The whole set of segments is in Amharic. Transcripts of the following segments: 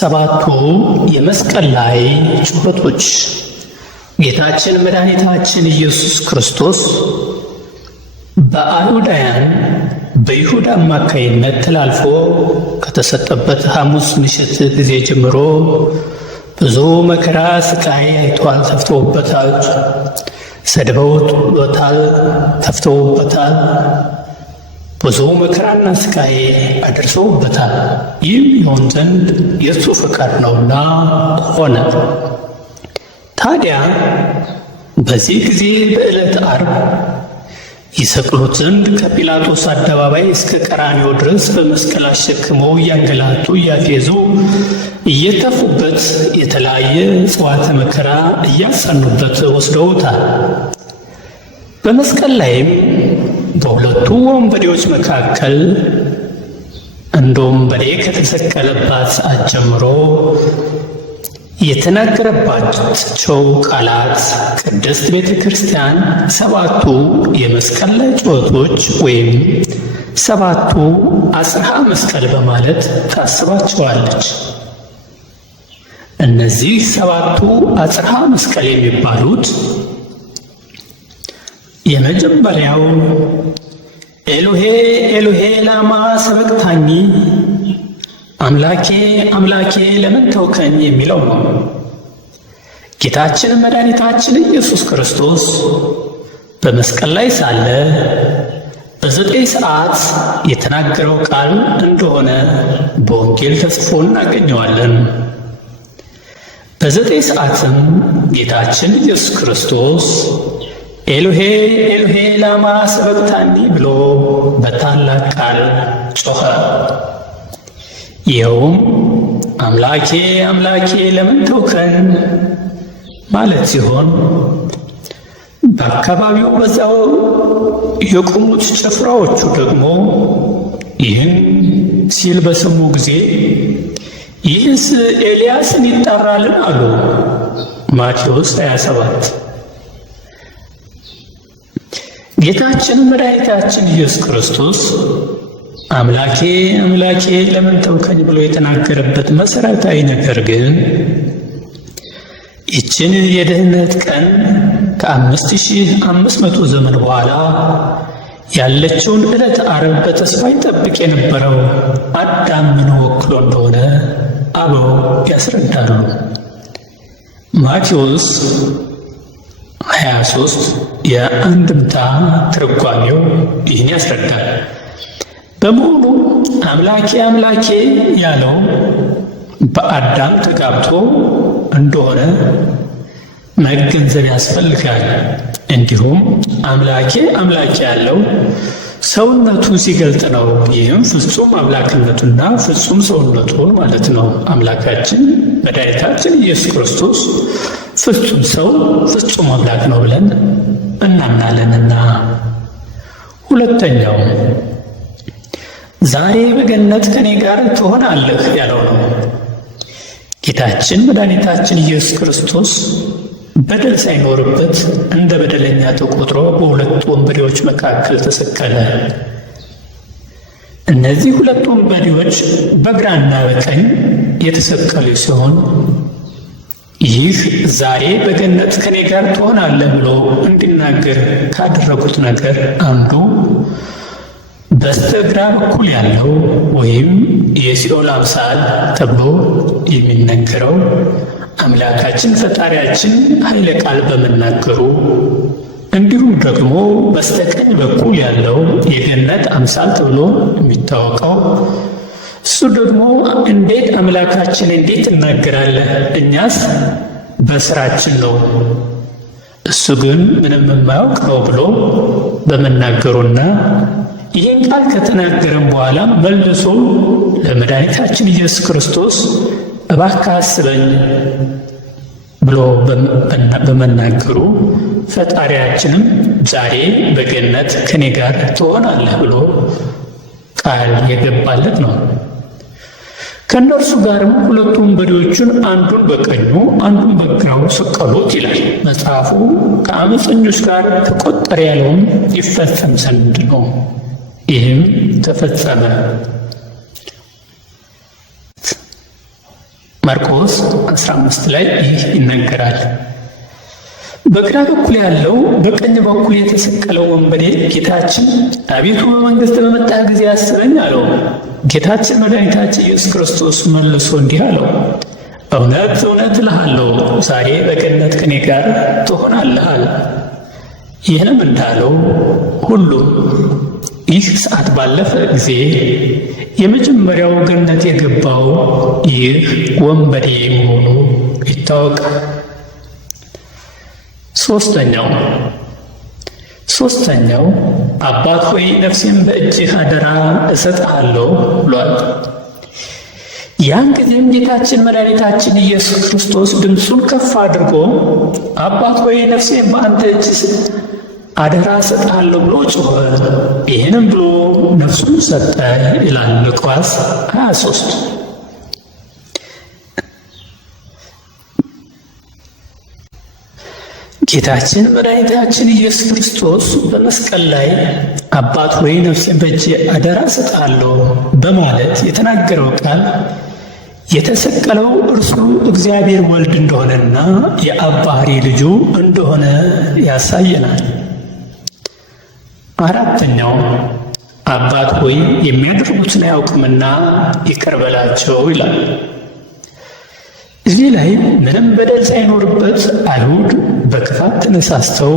ሰባቱ የመስቀል ላይ ጩኸቶች። ጌታችን መድኃኒታችን ኢየሱስ ክርስቶስ በአይሁዳውያን በይሁዳ አማካይነት ተላልፎ ከተሰጠበት ሐሙስ ምሽት ጊዜ ጀምሮ ብዙ መከራ ስቃይ አይቷል። ተፍተውበታል፣ ሰድበውበታል፣ ተፍተውበታል። ብዙ መከራና ስቃይ አድርሰውበታል። ይህም ይሆን ዘንድ የእሱ ፈቃድ ነውና ሆነ። ታዲያ በዚህ ጊዜ በዕለተ ዓርብ ይሰቅሉት ዘንድ ከጲላጦስ አደባባይ እስከ ቀራንዮ ድረስ በመስቀል አሸክመው እያንገላቱ እያፌዙ እየተፉበት የተለያየ ጽዋተ መከራ እያጸኑበት ወስደውታል። በመስቀል ላይም በሁለቱ ወንበዴዎች መካከል እንደ ወንበዴ ከተሰቀለባት ሰዓት ጀምሮ የተናገረባቸው ቃላት ቅድስት ቤተ ክርስቲያን ሰባቱ የመስቀል ላይ ጩኸቶች ወይም ሰባቱ አጽርሐ መስቀል በማለት ታስባቸዋለች። እነዚህ ሰባቱ አጽርሐ መስቀል የሚባሉት የመጀመሪያው ኤሎሄ ኤሎሄ ላማ ሰበቅታኒ፣ አምላኬ አምላኬ ለምን ተውከኝ የሚለው ነው። ጌታችን መድኃኒታችን ኢየሱስ ክርስቶስ በመስቀል ላይ ሳለ በ9 ሰዓት የተናገረው ቃል እንደሆነ በወንጌል ተጽፎ እናገኘዋለን። በ9 ሰዓትም ጌታችን ኢየሱስ ክርስቶስ ኤሎሄ ኤሎሄ ላማ ሰበቅታኒ ብሎ በታላቅ ቃል ጮኸ። ይኸውም አምላኬ አምላኬ ለምን ተውከን ማለት ሲሆን በአካባቢው በዛው የቆሙት ጭፍራዎቹ ደግሞ ይህን ሲል በሰሙ ጊዜ ይህስ ኤልያስን ይጣራልን አሉ። ማቴዎስ 27። ጌታችን መድኃኒታችን ኢየሱስ ክርስቶስ አምላኬ አምላኬ ለምን ተውከኝ ብሎ የተናገረበት መሠረታዊ ነገር ግን ይችን የድኅነት ቀን ከ5500 ዘመን በኋላ ያለችውን ዕለተ ዓርብ በተስፋ ይጠብቅ የነበረው አዳም ምን ወክሎ እንደሆነ አበው ያስረዳሉ። ማቴዎስ 23 የአንድምታ ትርጓሜው ይህን ያስረዳል። በመሆኑ አምላኬ አምላኬ ያለው በአዳም ተጋብቶ እንደሆነ መገንዘብ ያስፈልጋል። እንዲሁም አምላኬ አምላኬ ያለው ሰውነቱን ሲገልጥ ነው። ይህም ፍጹም አምላክነቱና ፍጹም ሰውነቱን ማለት ነው። አምላካችን መድኃኒታችን ኢየሱስ ክርስቶስ ፍጹም ሰው ፍጹም አምላክ ነው ብለን እናምናለንና። ሁለተኛው ዛሬ በገነት ከኔ ጋር ትሆናለህ ያለው ነው። ጌታችን መድኃኒታችን ኢየሱስ ክርስቶስ በደል ሳይኖርበት እንደ በደለኛ ተቆጥሮ በሁለት ወንበዴዎች መካከል ተሰቀለ። እነዚህ ሁለት ወንበዴዎች በግራና በቀኝ የተሰቀሉ ሲሆን ይህ ዛሬ በገነት ከኔ ጋር ትሆናለህ ብሎ እንዲናገር ካደረጉት ነገር አንዱ በስተግራ በኩል ያለው ወይም የሲኦል አምሳል ተብሎ የሚነገረው አምላካችን ፈጣሪያችን ኃይለ ቃል በመናገሩ፣ እንዲሁም ደግሞ በስተቀኝ በኩል ያለው የገነት አምሳል ተብሎ የሚታወቀው እሱ ደግሞ እንዴት አምላካችን እንዴት እናገራለህ? እኛስ በስራችን ነው፣ እሱ ግን ምንም የማያውቅ ነው ብሎ በመናገሩና ይህን ቃል ከተናገረም በኋላ መልሶ ለመድኃኒታችን ኢየሱስ ክርስቶስ እባክህ አስበኝ ብሎ በመናገሩ ፈጣሪያችንም ዛሬ በገነት ከኔ ጋር ትሆናለህ ብሎ ቃል የገባለት ነው። ከእነርሱ ጋርም ሁለቱ ወንበዴዎቹን አንዱን በቀኙ አንዱን በግራው ሰቀሉት ይላል መጽሐፉ። ከአመፀኞች ጋር ተቆጠረ ያለውም ይፈጸም ዘንድ ነው። ይህም ተፈጸመ። ማርቆስ 15 ላይ ይህ ይነገራል። በግራ በኩል ያለው በቀኝ በኩል የተሰቀለው ወንበዴ ጌታችን አቤቱ በመንግሥት በመጣህ ጊዜ አስበኝ አለው። ጌታችን መድኃኒታችን ኢየሱስ ክርስቶስ መልሶ እንዲህ አለው፣ እውነት እውነት እልሃለሁ ዛሬ በገነት ከእኔ ጋር ትሆናለህ። ይህንም እንዳለው ሁሉ ይህ ሰዓት ባለፈ ጊዜ የመጀመሪያው ገነት የገባው ይህ ወንበዴ መሆኑ ይታወቃል። ሦስተኛው አባት ሆይ ነፍሴን በእጅህ አደራ እሰጥሃለሁ ብሏል። ያን ጊዜም ጌታችን መድኃኒታችን ኢየሱስ ክርስቶስ ድምፁን ከፍ አድርጎ አባት ሆይ ነፍሴን በአንተ እጅ አደራ እሰጥሃለሁ ብሎ ጮኸ። ይህንም ብሎ ነፍሱን ሰጠ ይላል ሉቃስ 23። ጌታችን መድኃኒታችን ኢየሱስ ክርስቶስ በመስቀል ላይ አባት ሆይ ነፍሴን በእጅ አደራ እሰጥሃለሁ በማለት የተናገረው ቃል የተሰቀለው እርሱ እግዚአብሔር ወልድ እንደሆነና የአብ ባሕርይ ልጁ እንደሆነ ያሳየናል። አራተኛው አባት ሆይ የሚያደርጉትን አያውቁምና ይቅር በላቸው ይላል። እዚህ ላይ ምንም በደል ሳይኖርበት አይሁድ በክፋት ተነሳስተው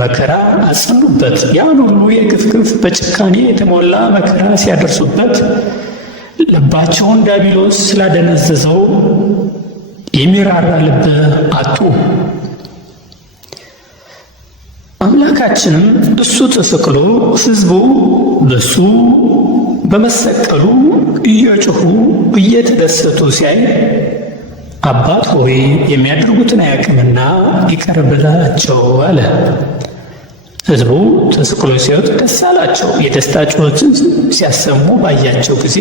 መከራ አጸኑበት። ያን ሁሉ የግፍ በጭካኔ የተሞላ መከራ ሲያደርሱበት ልባቸውን ዲያብሎስ ስላደነዘዘው የሚራራ ልብ አጡ። አምላካችንም እሱ ተሰቅሎ ሕዝቡ በሱ በመሰቀሉ እየጮኹ እየተደሰቱ ሲያይ አባት ሆይ የሚያደርጉትን አያውቅምና ይቅር በላቸው አለ። ሕዝቡ ተሰቅሎ ሲወጥ ደስ አላቸው። የደስታ ጩኸትን ሲያሰሙ ባያቸው ጊዜ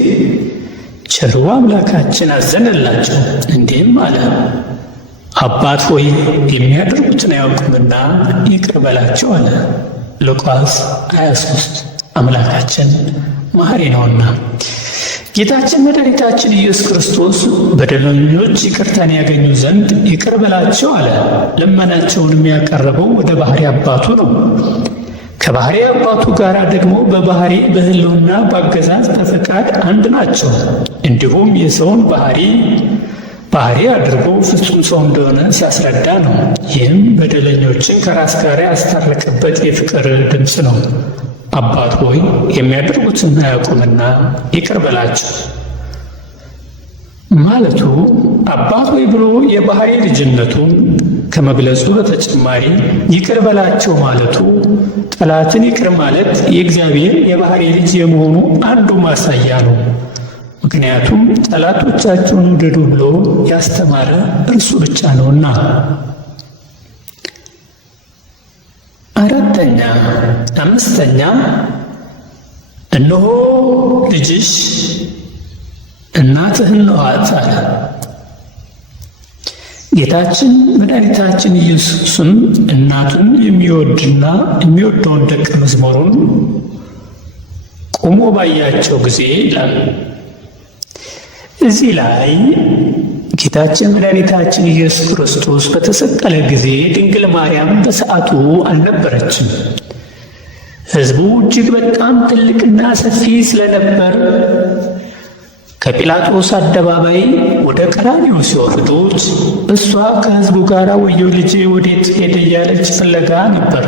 ቸሩ አምላካችን አዘነላቸው፣ እንዲህም አለ፣ አባት ሆይ የሚያደርጉትን አያውቅምና ይቅር በላቸው አለ። ሉቃስ 23። አምላካችን መሐሪ ነውና ጌታችን መድኃኒታችን ኢየሱስ ክርስቶስ በደለኞች ይቅርታን ያገኙ ዘንድ ይቅር በላቸው አለ። ልመናቸውንም ያቀረበው ወደ ባሕርይ አባቱ ነው። ከባሕርይ አባቱ ጋር ደግሞ በባሕርይ በሕልውና በአገዛዝ በፈቃድ አንድ ናቸው። እንዲሁም የሰውን ባሕርይ አድርጎ ፍጹም ሰው እንደሆነ ሲያስረዳ ነው። ይህም በደለኞችን ከራስ ጋር ያስታረቀበት የፍቅር ድምፅ ነው። አባት ሆይ የሚያደርጉትን አያውቁምና ይቅር በላቸው ማለቱ አባት ሆይ ብሎ የባሕርይ ልጅነቱን ከመግለጹ በተጨማሪ ይቅር በላቸው ማለቱ ጠላትን ይቅር ማለት የእግዚአብሔር የባሕርይ ልጅ የመሆኑ አንዱ ማሳያ ነው። ምክንያቱም ጠላቶቻቸውን ውደዱ ብሎ ያስተማረ እርሱ ብቻ ነውና። አምስተኛ እነሆ ልጅሽ እናትህን ነዋት አለ። ጌታችን መድኃኒታችን ኢየሱስም እናቱን የሚወድና የሚወደውን ደቀ መዝሙሩን ቆሞ ባያቸው ጊዜ ይላል። እዚህ ላይ ጌታችን መድኃኒታችን ኢየሱስ ክርስቶስ በተሰቀለ ጊዜ ድንግል ማርያም በሰዓቱ አልነበረችም። ሕዝቡ እጅግ በጣም ትልቅና ሰፊ ስለነበር ከጲላጦስ አደባባይ ወደ ቀራንዮ ሲወስዱት እሷ ከሕዝቡ ጋር ወየው ልጄ ወዴት ሄደ እያለች ፍለጋ ነበር።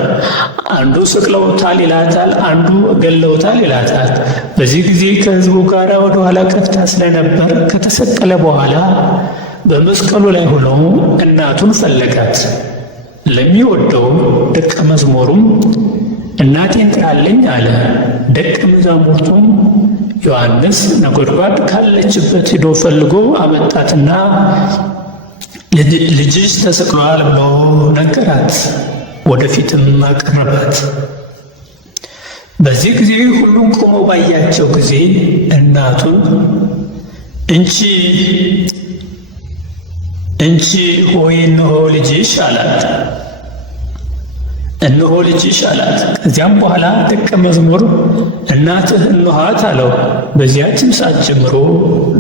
አንዱ ሰቅለውታል ይላታል፣ አንዱ ገለውታል ይላታል። በዚህ ጊዜ ከሕዝቡ ጋር ወደ ኋላ ቀርታ ስለነበር ከተሰቀለ በኋላ በመስቀሉ ላይ ሆኖ እናቱን ፈለጋት። ለሚወደው ደቀ መዝሙሩም እናቴን ጥራልኝ አለ። ደቀ መዛሙርቱም ዮሐንስ ነጎድጓድ ካለችበት ሄዶ ፈልጎ አመጣትና ልጅሽ ተሰቅሏል ብሎ ነገራት። ወደፊትም አቀረባት። በዚህ ጊዜ ሁሉም ቆመው ባያቸው ጊዜ እናቱን እንቺ ሆይ እነሆ ልጅሽ አላት። እነሆ ልጅሽ አላት። ከዚያም በኋላ ደቀ መዝሙር እናትህ እንኋት አለው። በዚያችም ሰዓት ጀምሮ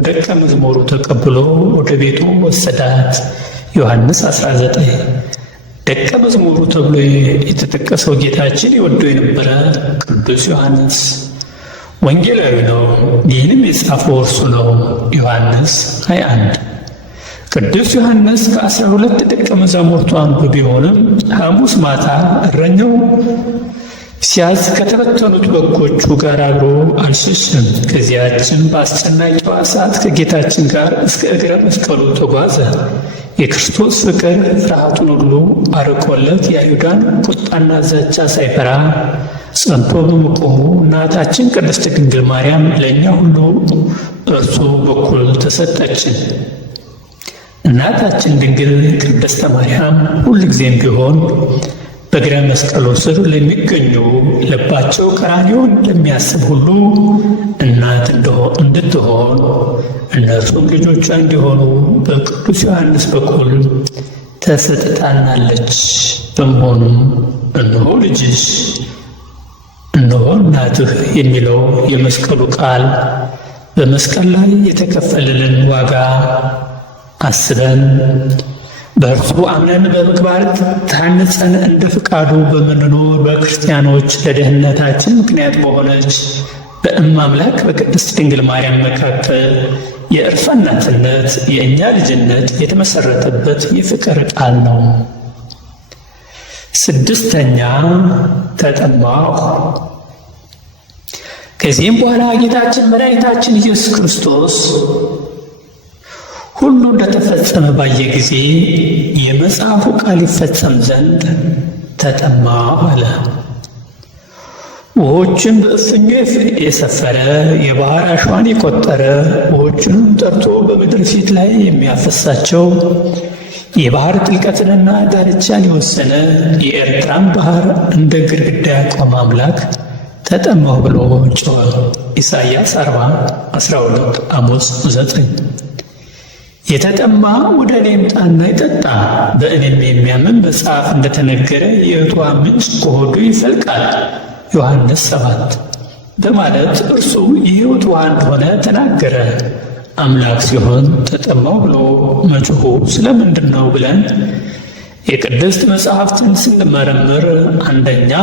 ደቀ መዝሙሩ ተቀብሎ ወደ ቤቱ ወሰዳት። ዮሐንስ 19። ደቀ መዝሙሩ ተብሎ የተጠቀሰው ጌታችን ይወደው የነበረ ቅዱስ ዮሐንስ ወንጌላዊ ነው። ይህንም የጻፈው እርሱ ነው። ዮሐንስ 21። ቅዱስ ዮሐንስ ከ12 ደቀ መዛሙርቱ አንዱ ቢሆንም ሐሙስ ማታ እረኛው ሲያዝ ከተበተኑት በጎቹ ጋር አብሮ አልሸሸም። ከዚያችም በአስጨናቂዋ ሰዓት ከጌታችን ጋር እስከ እግረ መስቀሉ ተጓዘ። የክርስቶስ ፍቅር ፍርሃቱን ሁሉ አርቆለት የአይሁዳን ቁጣና ዛቻ ሳይፈራ ጸንቶ በመቆሙ እናታችን ቅድስት ድንግል ማርያም ለእኛ ሁሉ እርሱ በኩል ተሰጠችን። እናታችን ድንግል ቅድስተ ማርያም ሁልጊዜም ቢሆን በእግረ መስቀሉ ስር ለሚገኙ ልባቸው ቀራንዮን ለሚያስብ ሁሉ እናት እንድትሆን እነርሱም ልጆቿ እንዲሆኑ በቅዱስ ዮሐንስ በኩል ተሰጥታናለች። በመሆኑም እነሆ ልጅሽ እነሆ እናትህ የሚለው የመስቀሉ ቃል በመስቀል ላይ የተከፈለልን ዋጋ አስበን በእርሱ አምነን በምግባር ታንጸን እንደ ፍቃዱ በምንኖር በክርስቲያኖች ለደህንነታችን ምክንያት በሆነች በእመ አምላክ በቅድስት ድንግል ማርያም መካከል የእርሷ እናትነት የእኛ ልጅነት የተመሰረተበት የፍቅር ቃል ነው። 6ኛ ተጠማሁ። ከዚህም በኋላ ጌታችን መድኃኒታችን ኢየሱስ ክርስቶስ ሁሉ እንደተፈጸመ ባየ ጊዜ የመጽሐፉ ቃል ይፈጸም ዘንድ ተጠማሁ አለ። ውኆችን በእፍኙ የሰፈረ የባሕር አሸዋን የቆጠረ ውኆቹንም ጠርቶ በምድር ፊት ላይ የሚያፈሳቸው የባሕር ጥልቀትንና ዳርቻን የወሰነ የኤርትራን ባሕር እንደ ግድግዳ ያቆመ አምላክ ተጠማሁ ብሎ ጮኸ። ኢሳይያስ 40:12 አሞጽ 9። የተጠማ ወደ እኔ ይምጣና ይጠጣ፣ በእኔም የሚያምን መጽሐፍ እንደተነገረ የሕይወት ምንጭ ከሆዱ ይፈልቃል ዮሐንስ 7 በማለት እርሱ የሕይወት ውሃ እንደሆነ ተናገረ። አምላክ ሲሆን ተጠማሁ ብሎ መጮኹ ስለምንድን ነው ብለን የቅድስት መጽሐፍትን ስንመረምር አንደኛ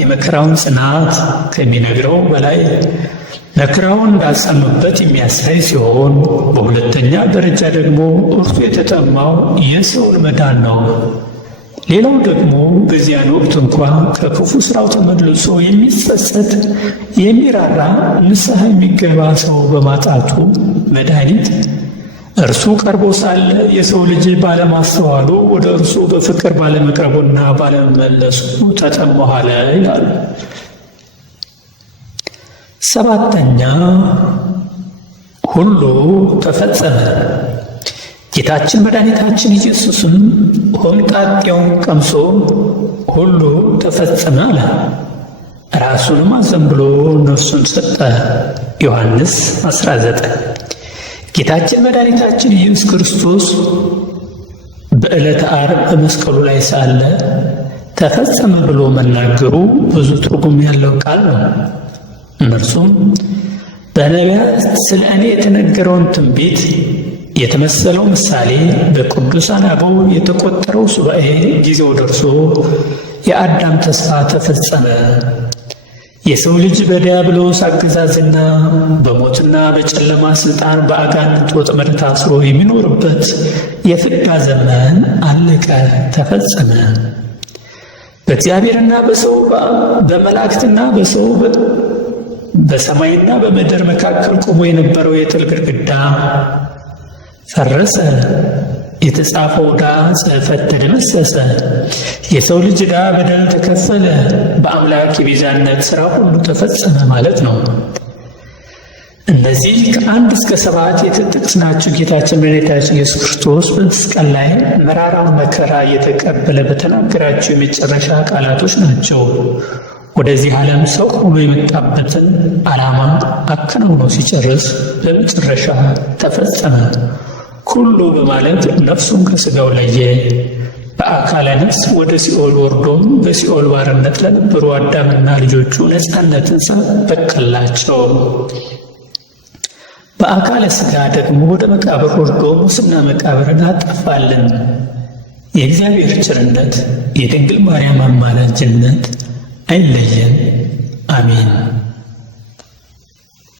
የመከራውን ጽናት ከሚነግረው በላይ መከራውን እንዳጸኑበት የሚያሳይ ሲሆን፣ በሁለተኛ ደረጃ ደግሞ እርሱ የተጠማው የሰውን መዳን ነው። ሌላው ደግሞ በዚያን ወቅት እንኳ ከክፉ ሥራው ተመልሶ የሚጸጸት የሚራራ ንስሐ የሚገባ ሰው በማጣቱ መድኃኒት እርሱ ቀርቦ ሳለ የሰው ልጅ ባለማስተዋሉ ወደ እርሱ በፍቅር ባለመቅረቡና ባለመመለሱ ተጠማሁ አለ ይላሉ። 7ኛ ሁሉ ተፈጸመ። ጌታችን መድኃኒታችን ኢየሱስም ሆምጣጤውን ቀምሶ ሁሉ ተፈጸመ አለ። ራሱንም አዘንብሎ ነፍሱን ሰጠ። ዮሐንስ 19። ጌታችን መድኃኒታችን ኢየሱስ ክርስቶስ በዕለተ ዓርብ በመስቀሉ ላይ ሳለ ተፈጸመ ብሎ መናገሩ ብዙ ትርጉም ያለው ቃል ነው። እነርሱም በነቢያት ስለ እኔ የተነገረውን ትንቢት የተመሰለው ምሳሌ በቅዱሳን አበው የተቆጠረው ሱባኤ ጊዜው ደርሶ የአዳም ተስፋ ተፈጸመ። የሰው ልጅ በዲያብሎስ አገዛዝና በሞትና በጨለማ ሥልጣን በአጋንንት ወጥመድ ታስሮ የሚኖርበት የፍዳ ዘመን አለቀ፣ ተፈጸመ። በእግዚአብሔርና በሰው በመላእክትና በሰው በሰማይና በምድር መካከል ቆሞ የነበረው የጥል ግድግዳ ፈረሰ። የተጻፈው ዕዳ ጽሕፈት ተደመሰሰ። የሰው ልጅ ዕዳ በደል ተከፈለ። በአምላክ የቤዛነት ሥራ ሁሉ ተፈጸመ ማለት ነው። እነዚህ ከ1 እስከ 7 የተጠቀስናቸው ጌታችን መድኃኒታችን ኢየሱስ ክርስቶስ በመስቀል ላይ መራራውን መከራ እየተቀበለ በተናገራቸው የመጨረሻ ቃላቶች ናቸው። ወደዚህ ዓለም ሰው ሆኖ የመጣበትን ዓላማ አከናውኖ ሲጨርስ በመጨረሻ ተፈጸመ ሁሉ በማለት ነፍሱን ከሥጋው ለየ። በአብ በአካለ ነፍስ ወደ ሲኦል ወርዶም በሲኦል ባርነት ለነበሩ አዳምና ልጆቹ ነፃነትን ሰበከላቸው። በአካለ ሥጋ ደግሞ ወደ መቃብር ወርዶ ሙስና መቃብርን አጠፋልን። የእግዚአብሔር ቸርነት የድንግል ማርያም አማላጅነት አይለየን። አሜን።